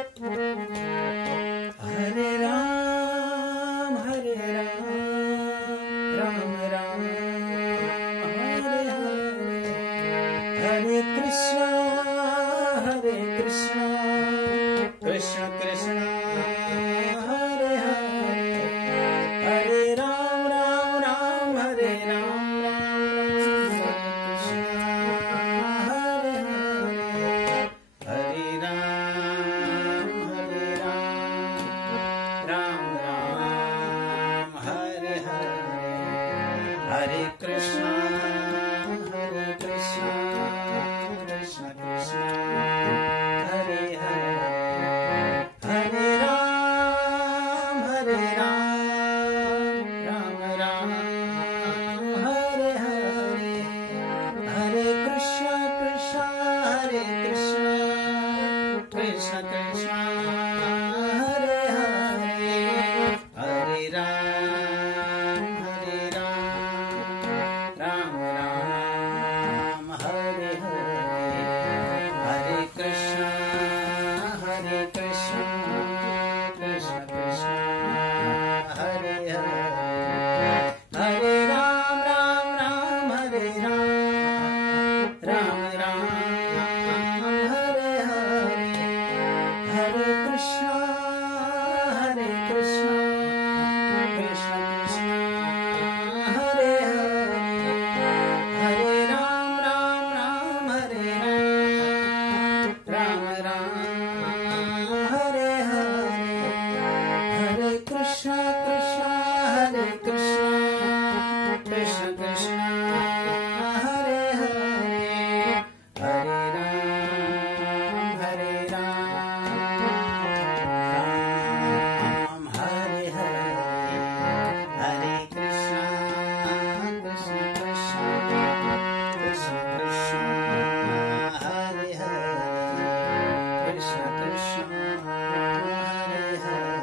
Hare Ram, Ram Ram, Hare Hare, Hare Krishna, Krishna Krishna, Hare Hare, Hare Ram, Ram, Hare Ram, Krishna, Hare Hare, Hare Ram, Ram Ram, Hare Hare, Hare Krishna, Krishna Krishna, Hare Hare, Hare Ram, Ram Ram, Hare Hare, Hare Krishna, Krishna Krishna, Hare Hare, Hare Ram, Ram Ram, Hare Hare, Hare Krishna, Krishna Krishna, Hare Hare, Hare Ram, Hare Ram, Ram Hare Hare, Hare Krishna, Krishna Krishna, Hare Hare, Hare Ram, Hare Ram, Ram Hare Hare, Hare Krishna, Krishna Krishna, Hare Hare, Hare Ram, Ram Hare Hare, Hare Krishna, Krishna Krishna, Hare Hare, Krishna Hare Hare.